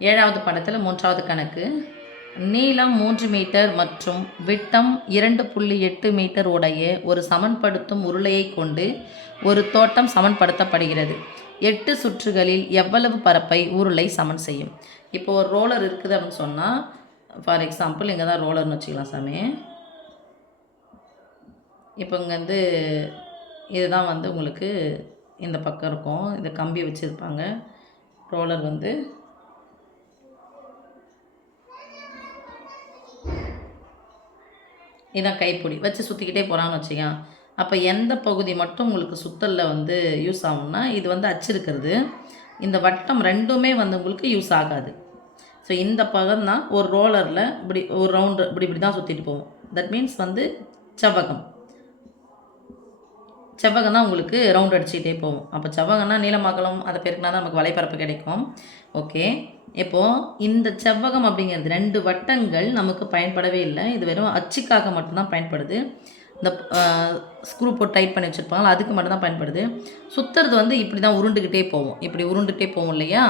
ஏழாவது படத்தில் 3வது கணக்கு. நீளம் 3 மீட்டர் மற்றும் விட்டம் 2.8 மீட்டர் உடைய ஒரு சமன்படுத்தும் உருளையை கொண்டு ஒரு தோட்டம் சமன்படுத்தப்படுகிறது. 8 சுற்றுகளில் எவ்வளவு பரப்பை உருளை சமன் செய்யும்? இப்போ ஒரு ரோலர் இருக்குது அப்படின்னு சொன்னால், ஃபார் எக்ஸாம்பிள் இங்கே தான் ரோலர்னு வச்சுக்கலாம் சாமி. இப்போ இங்கே இதுதான் உங்களுக்கு இந்த பக்கம் இருக்கும், இந்த கம்பி வச்சுருப்பாங்க. ரோலர் இதான் கைப்பிடி வச்சு சுற்றிக்கிட்டே போகிறான்னு வச்சுக்கேன். அப்போ எந்த பகுதி மட்டும் உங்களுக்கு சுத்தலில் யூஸ் ஆகும்னா, இது அச்சு இருக்கிறது, இந்த வட்டம் ரெண்டுமே உங்களுக்கு யூஸ் ஆகாது. ஸோ இந்த பக்கம் தான் ஒரு ரோலரில் இப்படி ஒரு ரவுண்டு இப்படி தான் சுற்றிட்டு போவோம். தட் மீன்ஸ் செவ்வகம் செவ்வகம் தான் உங்களுக்கு ரவுண்ட் அடிச்சுக்கிட்டே போகும். அப்போ செவ்வகம்னா நீளமகலம் அதை பெருக்கினா தான் நமக்கு வலைப்பரப்பு கிடைக்கும். ஓகே, இப்போது இந்த செவ்வகம் அப்படிங்கிறது 2 வட்டங்கள் நமக்கு பயன்படவே இல்லை. இது வெறும் அச்சுக்காக மட்டும்தான் பயன்படுது. இந்த ஸ்க்ரூ போட்டு டைட் பண்ணி வச்சுருப்பாங்களா, அதுக்கு மட்டும்தான் பயன்படுது. சுற்றுறது இப்படி தான் உருண்டுக்கிட்டே போகும். இப்படி உருண்டுகிட்டே போகும் இல்லையா,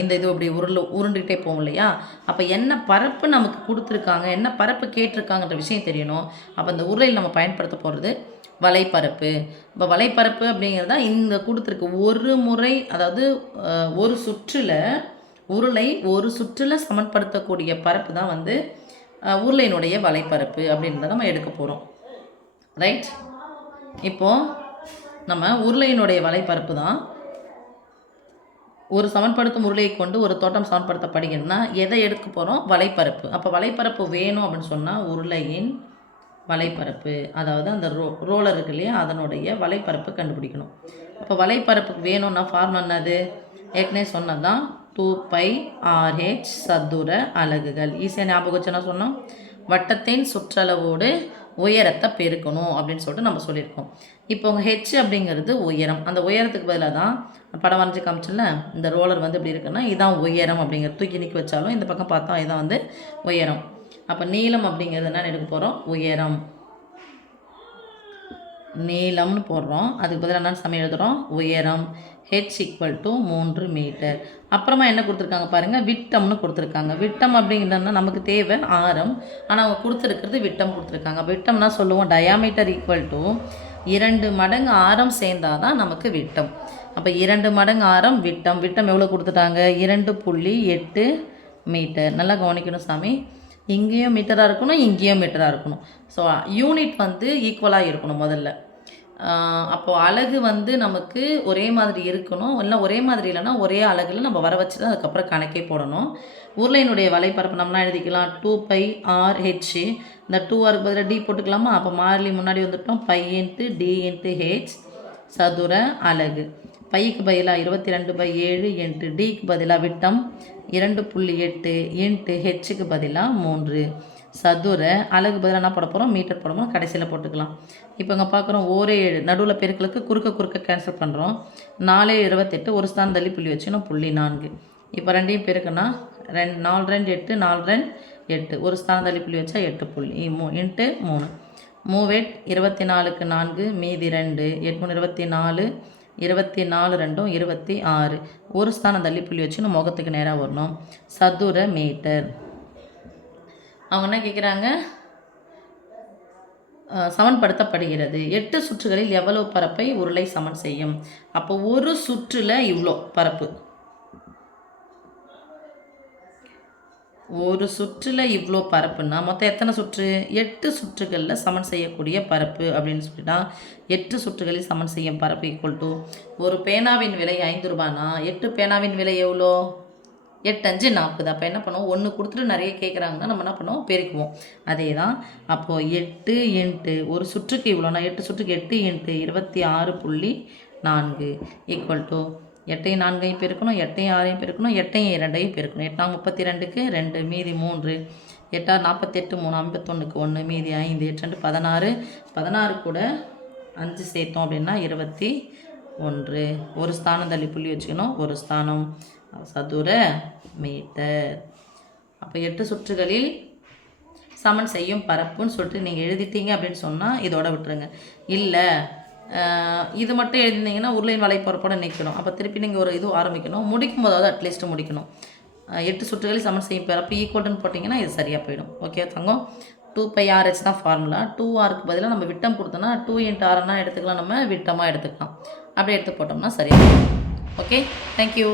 இந்த இது இப்படி உருண்டுகிட்டே போகும் இல்லையா. அப்போ என்ன பரப்பு நமக்கு கொடுத்துருக்காங்க, என்ன பரப்பு கேட்டிருக்காங்கன்ற விஷயம் தெரியணும். அப்போ இந்த உருளையில் நம்ம பயன்படுத்த போகிறது வலைப்பரப்பு. இப்போ வலைப்பரப்பு அப்படிங்கிறதா இந்த கொடுத்துருக்கு ஒரு முறை, அதாவது ஒரு சுற்றில் உருளை ஒரு சுற்றில் சமன்படுத்தக்கூடிய பரப்பு தான் உருளையினுடைய வலைப்பரப்பு அப்படின்றத நம்ம எடுக்க போகிறோம். ரைட், இப்போது நம்ம உருளையினுடைய வலைப்பரப்பு தான் ஒரு சமன்படுத்தும் உருளையை கொண்டு ஒரு தோட்டம் சமன்படுத்தப்படுகிறதுனா எதை எடுக்க போகிறோம்? வலைப்பரப்பு. அப்போ வலைப்பரப்பு வேணும் அப்படின்னு சொன்னால் உருளையின் வலைப்பரப்பு, அதாவது அந்த ரோலர் இருக்கு இல்லையா, அதனுடைய வலைப்பரப்பு கண்டுபிடிக்கணும். இப்போ வலைப்பரப்புக்கு வேணும்னா ஃபார்முலா என்னது? ஏற்கனவே சொன்னது தான் 2πRH சதுர அலகுகள். ஈஸியாக ஞாபகம் வச்சுன்னா சொன்னோம், வட்டத்தின் சுற்றளவோடு உயரத்தை பெருக்கணும் அப்படின்னு சொல்லிட்டு நம்ம சொல்லியிருக்கோம். இப்போ உங்கள் ஹெச் அப்படிங்கிறது உயரம். அந்த உயரத்துக்கு பதிலாக தான் படம் வரைஞ்சி காமிச்சில்ல, இந்த ரோலர் இப்படி இருக்குன்னா இதான் உயரம் அப்படிங்கிறது. தூக்கி நிற்க வச்சாலும் இந்த பக்கம் பார்த்தோம் இதான் உயரம். அப்போ நீளம் அப்படிங்கிறது என்ன எடுக்க போகிறோம்? உயரம். நீளம்னு போடுறோம், அதுக்கு பதிலாக என்னன்னு சமயம் எழுதுகிறோம்? உயரம். H equal to 3 metre. அப்புறமா என்ன கொடுத்துருக்காங்க பாருங்கள், விட்டம்னு கொடுத்துருக்காங்க. விட்டம் அப்படிங்கிறதுனா நமக்கு தேவை ஆரம், ஆனால் அவங்க கொடுத்துருக்கிறது விட்டம் கொடுத்துருக்காங்க. விட்டம்னா சொல்லுவோம் டயாமீட்டர் ஈக்குவல் டு 2 மடங்கு ஆரம் சேர்ந்தால் தான் நமக்கு விட்டம். அப்போ 2 மடங்கு ஆரம் விட்டம். விட்டம் எவ்வளோ கொடுத்துட்டாங்க? 2.8 மீட்டர். நல்லா கவனிக்கணும் சாமி, இங்கேயும் மீட்டராக இருக்கணும், இங்கேயும் மீட்டராக இருக்கணும். ஸோ யூனிட் ஈக்குவலாக இருக்கணும் முதல்ல. அப்போது அலகு நமக்கு ஒரே மாதிரி இருக்கணும், இல்லை ஒரே மாதிரி இல்லைன்னா ஒரே அலகில் நம்ம வர வச்சுட்டு அதுக்கப்புறம் கணக்கே போடணும். உருளையினுடைய வலைப்பரப்பு நம்மனா எழுதிக்கலாம் 2πRH. இந்த 2 பதிலாக டி போட்டுக்கலாமா? அப்போ மாறிலி முன்னாடி வந்துட்டோம், π × d × h சதுர அலகு. பைக்கு பதிலாக 22/7 × டிக்கு பதிலாக விட்டம் 2.8 × ஹெச்சுக்கு பதிலாக 3 சதுர அலகு பதிலாக என்ன போட போகிறோம்? மீட்டர் போட போகிறோம். கடைசியில் போட்டுக்கலாம். இப்போ இங்கே பார்க்குறோம் 1 நடுவில் பெருக்களுக்கு குறுக்க கேன்சல் பண்ணுறோம். 4 28 ஒரு ஸ்தானம் தள்ளி புள்ளி வச்சுன்னா 0.4. இப்போ ரெண்டையும் பெருக்குன்னா 4 2 8 4 2 8 ஒரு ஸ்தானம் தள்ளி புள்ளி வச்சா 8 புள்ளி 3 × 3 3 24க்கு 4 மீதி 2 8 24 24 2 26 ஒரு ஸ்தானம் தள்ளி புள்ளி வச்சுன்னு முகத்துக்கு நேராக வரணும். சதுர மீட்டர். அவங்க என்ன கேட்குறாங்க? சமன்படுத்தப்படுகிறது. 8 சுற்றுகளில் எவ்வளவு பரப்பை உருளை சமன் செய்யும்? அப்போ ஒரு சுற்றில் இவ்வளோ பரப்பு, ஒரு சுற்றில் இவ்வளோ பரப்புன்னா மொத்தம் எத்தனை சுற்று? 8 சுற்றுகளில் சமன் செய்யக்கூடிய பரப்பு அப்படின்னு சொல்லிட்டா 8 சுற்றுகளில் சமன் செய்யும் பரப்பு ஈக்குவல் டு, ஒரு பேனாவின் விலை 5 ரூபானா 8 பேனாவின் விலை எவ்வளோ? 8 5 40. அப்போ என்ன பண்ணுவோம்? 1 கொடுத்துட்டு நிறைய கேட்குறாங்கன்னா நம்ம என்ன பண்ணுவோம்? பெருக்குவோம். அதே தான். அப்போது 8 × ஒரு சுற்றுக்கு இவ்வளோனா 8 சுற்றுக்கு 8 × 26.4 ஈக்குவல் டு 8 4 பெருக்கணும், 8 6 பெருக்கணும், 8 2 பெருக்கணும். 8 32க்கு 2 மீதி 3 8 48 3 51க்கு 1 மீதி 5 8 16 16 கூட 5 சேர்த்தோம் அப்படின்னா 21. ஒரு ஸ்தானம் தள்ளி புள்ளி வச்சுக்கணும், ஒரு ஸ்தானம் சதுர மீட்டர். அப்போ 8 சுற்றுகளில் சமன் செய்யும் பரப்புன்னு சொல்லிட்டு நீங்கள் எழுதிட்டீங்க அப்படின்னு சொன்னால் இதோட விட்டுருங்க. இல்லை இது மட்டும் எழுதினீங்கன்னா உருளையின் வலைப்பரப்போட நிற்கணும். அப்போ திருப்பி நீங்கள் ஒரு இது ஆரம்பிக்கணும், முடிக்கும் போதாவது அட்லீஸ்ட்டு முடிக்கணும். 8 சுற்றுகளை சமன் செய்யும் பேர். அப்போ ஈக்குவல்ட்டுன்னு போட்டிங்கன்னா இது சரியாக போயிடும். ஓகே தங்கம். 2πRH தான் ஃபார்முலா. 2Rக்கு பதிலாக நம்ம விட்டம் கொடுத்தோன்னா 2 × Rன்னா எடுத்துக்கலாம், நம்ம விட்டமாக எடுத்துக்கலாம். அப்படியே எடுத்து போட்டோம்னா சரியாக போயிடும். Okay, thank you.